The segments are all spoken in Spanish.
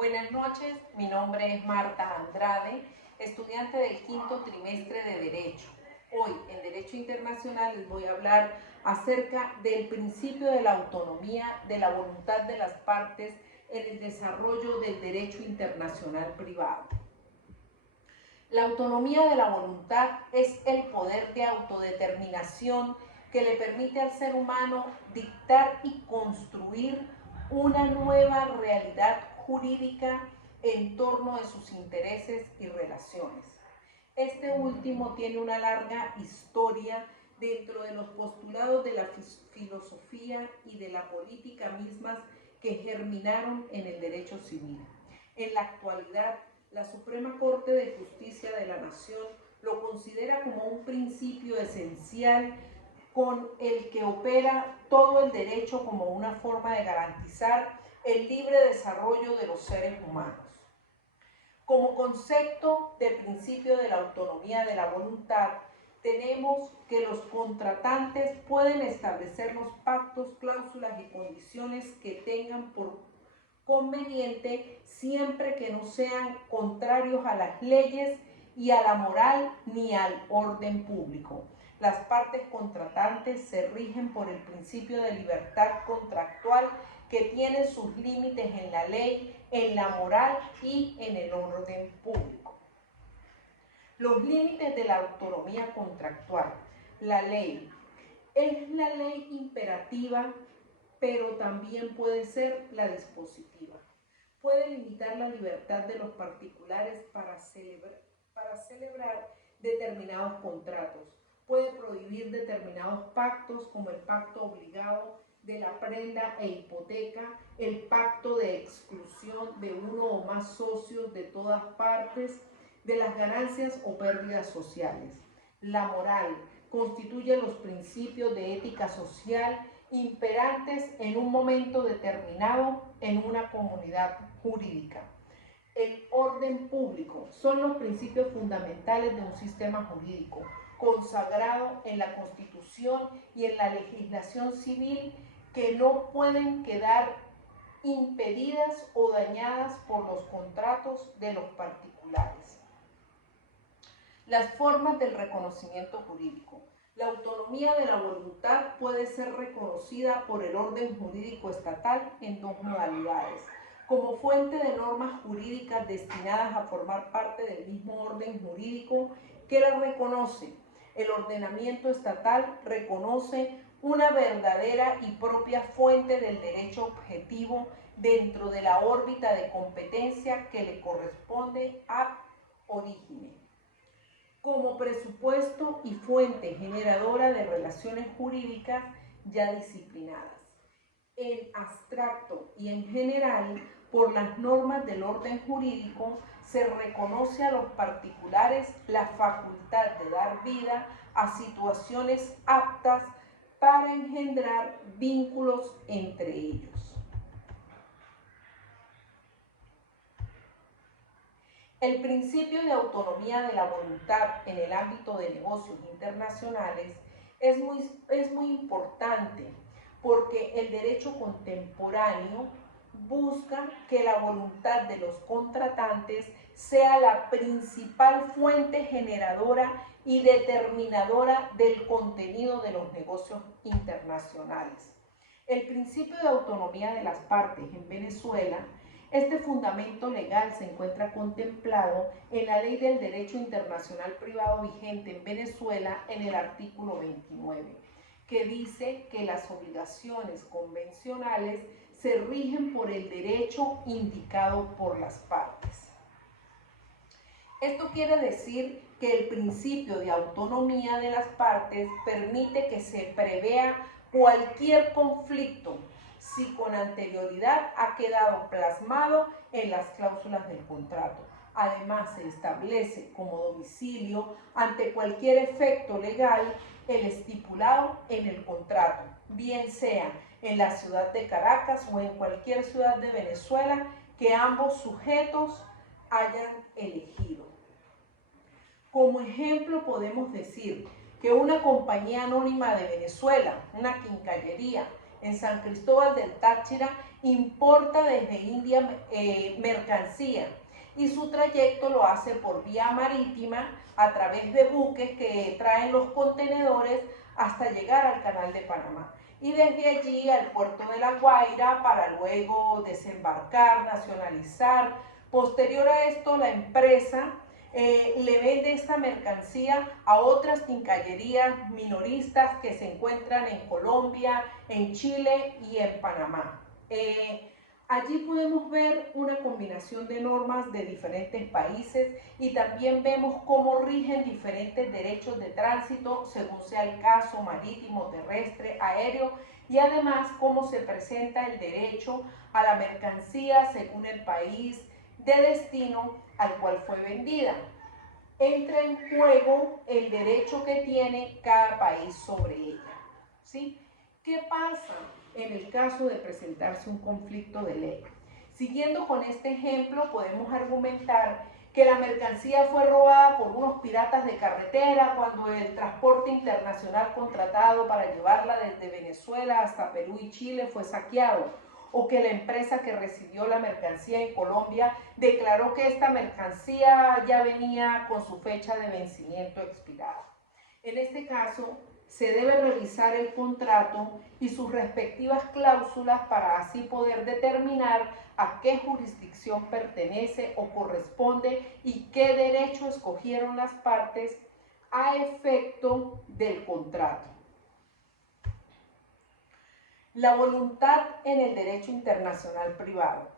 Buenas noches, mi nombre es Marta Andrade, estudiante del quinto trimestre de Derecho. Hoy en Derecho Internacional les voy a hablar acerca del principio de la autonomía de la voluntad de las partes en el desarrollo del derecho internacional privado. La autonomía de la voluntad es el poder de autodeterminación que le permite al ser humano dictar y construir una nueva realidad jurídica en torno de sus intereses y relaciones. Este último tiene una larga historia dentro de los postulados de la filosofía y de la política mismas que germinaron en el derecho civil. En la actualidad, la Suprema Corte de Justicia de la Nación lo considera como un principio esencial con el que opera todo el derecho como una forma de garantizar el libre desarrollo de los seres humanos. Como concepto de principio de la autonomía de la voluntad, tenemos que los contratantes pueden establecer los pactos, cláusulas y condiciones que tengan por conveniente siempre que no sean contrarios a las leyes y a la moral ni al orden público. Las partes contratantes se rigen por el principio de libertad contractual que tiene sus límites en la ley, en la moral y en el orden público. Los límites de la autonomía contractual. La ley es la ley imperativa, pero también puede ser la dispositiva. Puede limitar la libertad de los particulares para celebrar determinados contratos. Puede prohibir determinados pactos como el pacto obligado de la prenda e hipoteca, el pacto de exclusión de uno o más socios de todas partes, de las ganancias o pérdidas sociales. La moral constituye los principios de ética social imperantes en un momento determinado en una comunidad jurídica. El orden público son los principios fundamentales de un sistema jurídico consagrado en la Constitución y en la legislación civil que no pueden quedar impedidas o dañadas por los contratos de los particulares. Las formas del reconocimiento jurídico. La autonomía de la voluntad puede ser reconocida por el orden jurídico estatal en dos modalidades: como fuente de normas jurídicas destinadas a formar parte del mismo orden jurídico que la reconoce. El ordenamiento estatal reconoce una verdadera y propia fuente del derecho objetivo dentro de la órbita de competencia que le corresponde ab origine, como presupuesto y fuente generadora de relaciones jurídicas ya disciplinadas. En abstracto y en general, por las normas del orden jurídico, se reconoce a los particulares la facultad de dar vida a situaciones aptas para engendrar vínculos entre ellos. El principio de autonomía de la voluntad en el ámbito de negocios internacionales es muy importante porque el derecho contemporáneo busca que la voluntad de los contratantes sea la principal fuente generadora y determinadora del contenido de los negocios internacionales. El principio de autonomía de las partes en Venezuela. Este fundamento legal se encuentra contemplado en la Ley del Derecho Internacional Privado vigente en Venezuela en el artículo 29, que dice que las obligaciones convencionales se rigen por el derecho indicado por las partes. Esto quiere decir que el principio de autonomía de las partes permite que se prevea cualquier conflicto si con anterioridad ha quedado plasmado en las cláusulas del contrato. Además, se establece como domicilio ante cualquier efecto legal el estipulado en el contrato, bien sea en la ciudad de Caracas o en cualquier ciudad de Venezuela que ambos sujetos hayan elegido. Como ejemplo, podemos decir que una compañía anónima de Venezuela, una quincallería, en San Cristóbal del Táchira, importa desde India mercancía y su trayecto lo hace por vía marítima a través de buques que traen los contenedores hasta llegar al Canal de Panamá y desde allí al puerto de La Guaira para luego desembarcar, nacionalizar. Posterior a esto, la empresa le vende esta mercancía a otras quincallerías minoristas que se encuentran en Colombia, en Chile y en Panamá. Allí podemos ver una combinación de normas de diferentes países y también vemos cómo rigen diferentes derechos de tránsito según sea el caso, marítimo, terrestre, aéreo, y además cómo se presenta el derecho a la mercancía según el país de destino al cual fue vendida. Entra en juego el derecho que tiene cada país sobre ella, ¿sí? ¿Qué pasa en el caso de presentarse un conflicto de ley? Siguiendo con este ejemplo, podemos argumentar que la mercancía fue robada por unos piratas de carretera cuando el transporte internacional contratado para llevarla desde Venezuela hasta Perú y Chile fue saqueado, o que la empresa que recibió la mercancía en Colombia declaró que esta mercancía ya venía con su fecha de vencimiento expirada. En este caso, se debe revisar el contrato y sus respectivas cláusulas para así poder determinar a qué jurisdicción pertenece o corresponde y qué derecho escogieron las partes a efecto del contrato. La voluntad en el derecho internacional privado.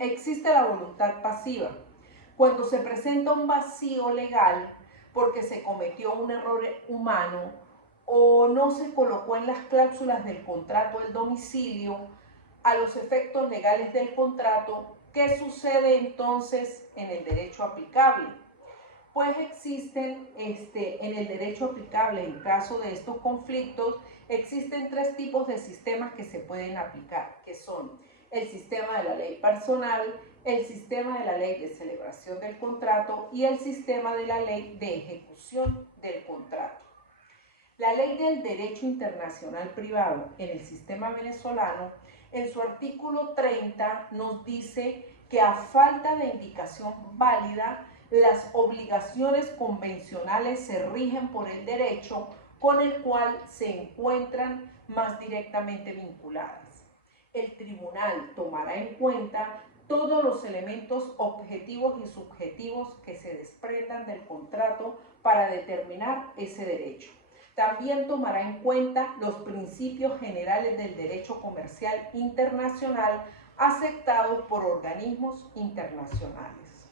Existe la voluntad pasiva. Cuando se presenta un vacío legal porque se cometió un error humano o no se colocó en las cláusulas del contrato el domicilio a los efectos legales del contrato, ¿qué sucede entonces en el derecho aplicable? Pues existen en el derecho aplicable, en caso de estos conflictos, existen tres tipos de sistemas que se pueden aplicar, que son el sistema de la ley personal, el sistema de la ley de celebración del contrato y el sistema de la ley de ejecución del contrato. La ley del derecho internacional privado en el sistema venezolano, en su artículo 30, nos dice que a falta de indicación válida, las obligaciones convencionales se rigen por el derecho con el cual se encuentran más directamente vinculadas. El tribunal tomará en cuenta todos los elementos objetivos y subjetivos que se desprendan del contrato para determinar ese derecho. También tomará en cuenta los principios generales del derecho comercial internacional aceptados por organismos internacionales.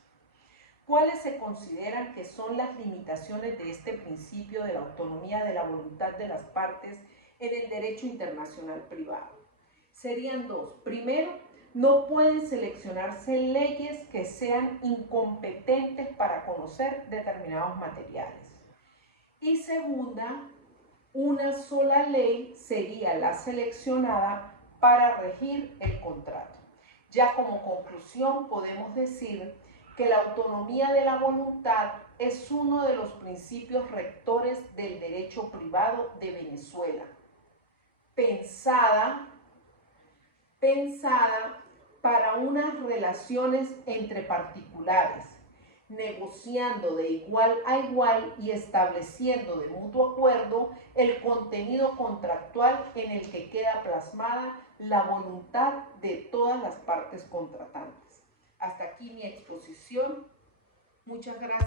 ¿Cuáles se consideran que son las limitaciones de este principio de la autonomía de la voluntad de las partes en el derecho internacional privado? Serían dos. Primero, no pueden seleccionarse leyes que sean incompetentes para conocer determinados materiales. Y segunda, una sola ley sería la seleccionada para regir el contrato. Ya como conclusión podemos decir que la autonomía de la voluntad es uno de los principios rectores del derecho privado de Venezuela, pensada para unas relaciones entre particulares, negociando de igual a igual y estableciendo de mutuo acuerdo el contenido contractual en el que queda plasmada la voluntad de todas las partes contratantes. Hasta aquí mi exposición. Muchas gracias.